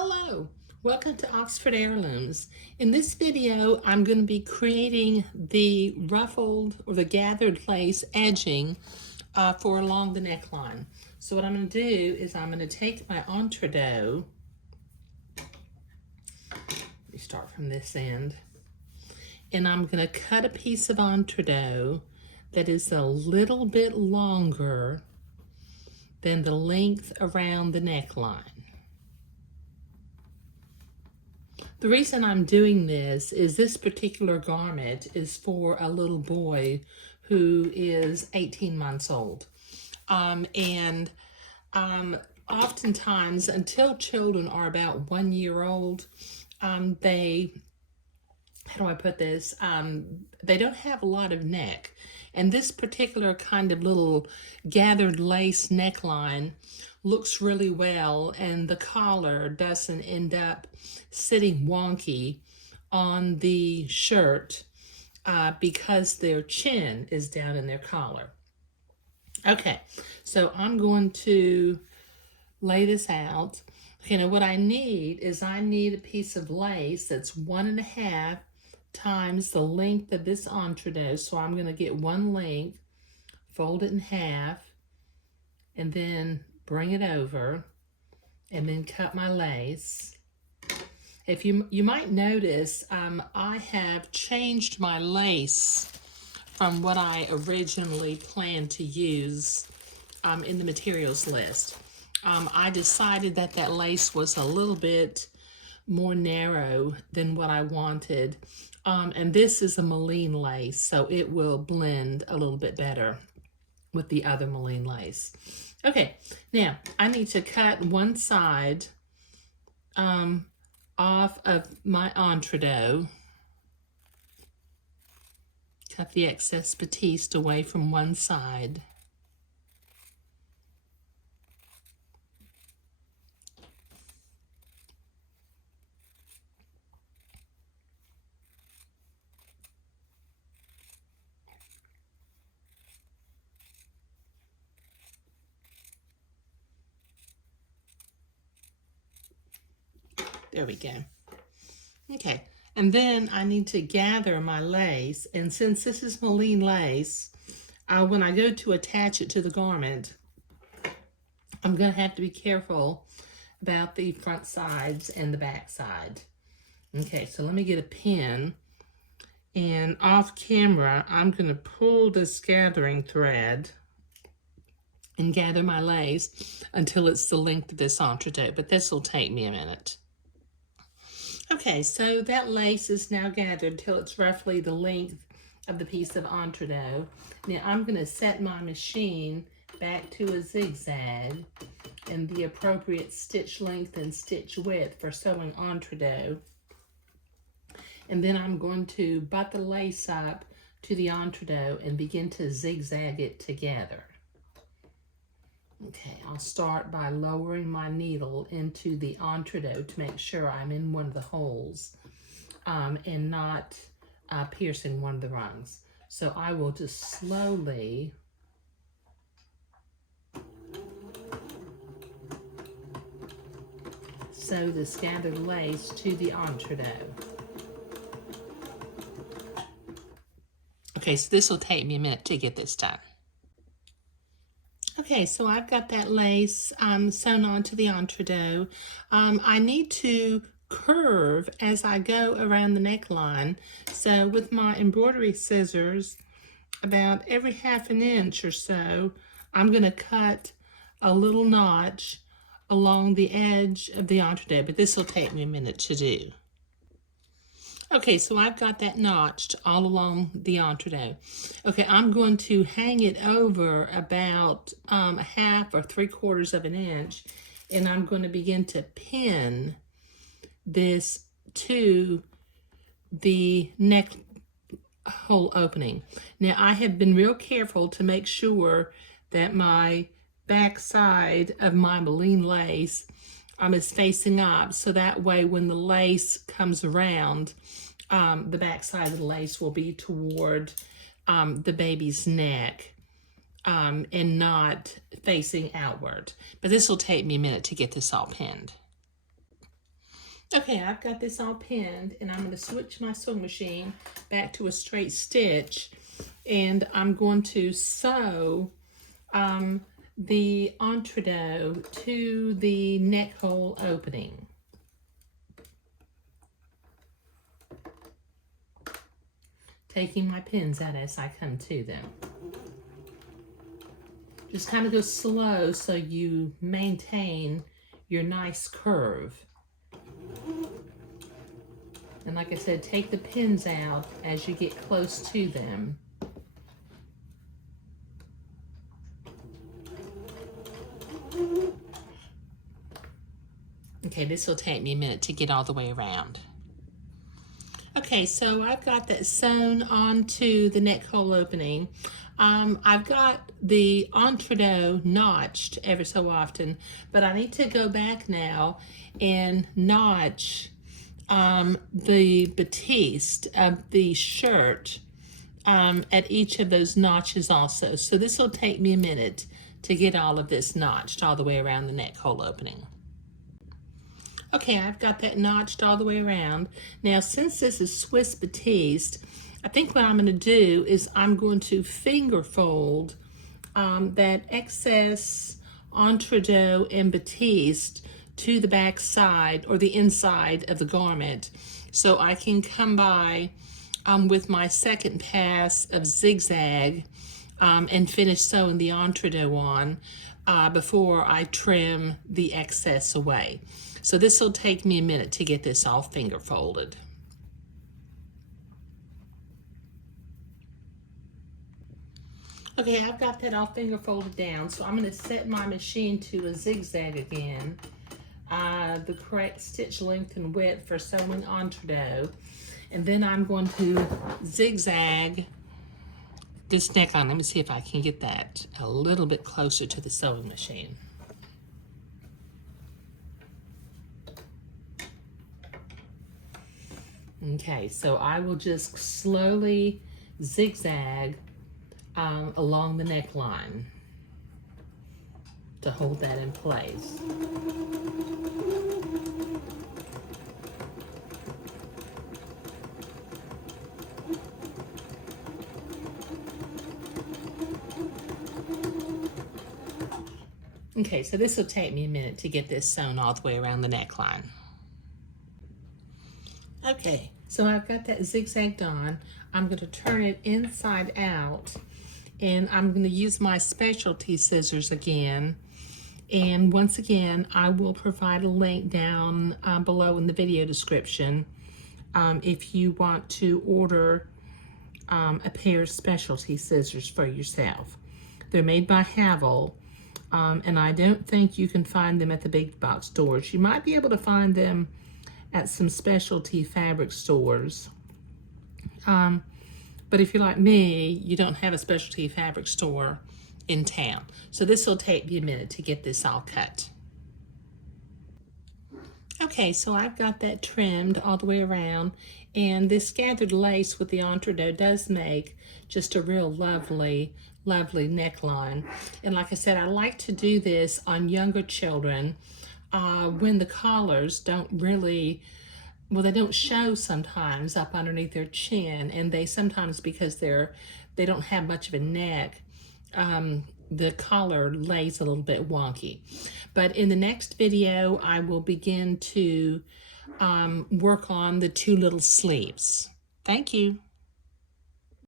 Hello, welcome to Oxford Heirlooms. In this video, I'm going to be creating the ruffled or the gathered lace edging for along the neckline. So what I'm going to do is I'm going to take my entredeaux. Let me start from this end. And I'm going to cut a piece of entredeaux that is a little bit longer than the length around the neckline. The reason I'm doing this is this particular garment is for a little boy who is 18 months old. Oftentimes, until children are about 1 year old, they, how do I put this? They don't have a lot of neck. And this particular kind of little gathered lace neckline looks really well, and the collar doesn't end up sitting wonky on the shirt because their chin is down in their collar. Okay, so I'm going to lay this out. Okay, now what I need is I need a piece of lace that's 1.5 times the length of this entredeaux. So I'm going to get one length, fold it in half, and then bring it over, and then cut my lace. If you might notice, I have changed my lace from what I originally planned to use in the materials list. I decided that that lace was a little bit more narrow than what I wanted. And this is a Moline lace, so it will blend a little bit better with the other Moline lace. Okay, now I need to cut one side off of my entredeaux. Cut the excess batiste away from one side. There we go. Okay, and then I need to gather my lace, and since this is Moline lace, when I go to attach it to the garment, I'm going to have to be careful about the front sides and the back side. Okay, so let me get a pin, and off camera, I'm going to pull this gathering thread and gather my lace until it's the length of this entredeaux, but this will take me a minute. Okay, so that lace is now gathered till it's roughly the length of the piece of entredeaux. Now I'm going to set my machine back to a zigzag and the appropriate stitch length and stitch width for sewing entredeaux. And then I'm going to butt the lace up to the entredeaux and begin to zigzag it together. Okay, I'll start by lowering my needle into the entredeaux to make sure I'm in one of the holes and not piercing one of the rungs. So I will just slowly sew this gathered lace to the entredeaux. Okay, so this will take me a minute to get this done. Okay, so I've got that lace sewn onto the entredeaux. I need to curve as I go around the neckline. So with my embroidery scissors, about every 1/2 inch or so, I'm going to cut a little notch along the edge of the entredeaux, but this will take me a minute to do. Okay, so I've got that notched all along the entredeaux. Okay, I'm going to hang it over about 1/2 or 3/4 of an inch, and I'm going to begin to pin this to the neck hole opening. Now, I have been real careful to make sure that my back side of my Moline lace is facing up, so that way when the lace comes around, the back side of the lace will be toward the baby's neck and not facing outward. But this will take me a minute to get this all pinned. Okay, I've got this all pinned, and I'm going to switch my sewing machine back to a straight stitch, and I'm going to sew the entredot to the neck hole opening. Taking my pins out as I come to them. Just kind of go slow so you maintain your nice curve. And like I said, take the pins out as you get close to them. Okay, this will take me a minute to get all the way around. Okay, so I've got that sewn onto the neck hole opening. I've got the entredot notched ever so often, but I need to go back now and notch the batiste of the shirt at each of those notches also. So this will take me a minute to get all of this notched all the way around the neck hole opening. Okay, I've got that notched all the way around. Now, since this is Swiss batiste, I think what I'm going to do is I'm going to finger fold that excess entredot and batiste to the back side or the inside of the garment, so I can come by with my second pass of zigzag and finish sewing the entredot on before I trim the excess away. So this will take me a minute to get this all finger folded. Okay, I've got that all finger folded down, so I'm going to set my machine to a zigzag again. The correct stitch length and width for sewing entredot. And then I'm going to zigzag this neckline. Let me see if I can get that a little bit closer to the sewing machine. Okay, so I will just slowly zigzag along the neckline to hold that in place. Okay, so this will take me a minute to get this sewn all the way around the neckline. Okay, so I've got that zigzagged on. I'm going to turn it inside out, and I'm going to use my specialty scissors again. And once again, I will provide a link down below in the video description if you want to order a pair of specialty scissors for yourself. They're made by Havel, and I don't think you can find them at the big box stores. You might be able to find them at some specialty fabric stores. But if you're like me, you don't have a specialty fabric store in town. So this will take me a minute to get this all cut. Okay, so I've got that trimmed all the way around, and this gathered lace with the entredot does make just a real lovely neckline. And like I said, I like to do this on younger children when the collars don't really, well, they don't show sometimes up underneath their chin, and they sometimes, because they don't have much of a neck, the collar lays a little bit wonky. But in the next video, I will begin to work on the two little sleeves. Thank you.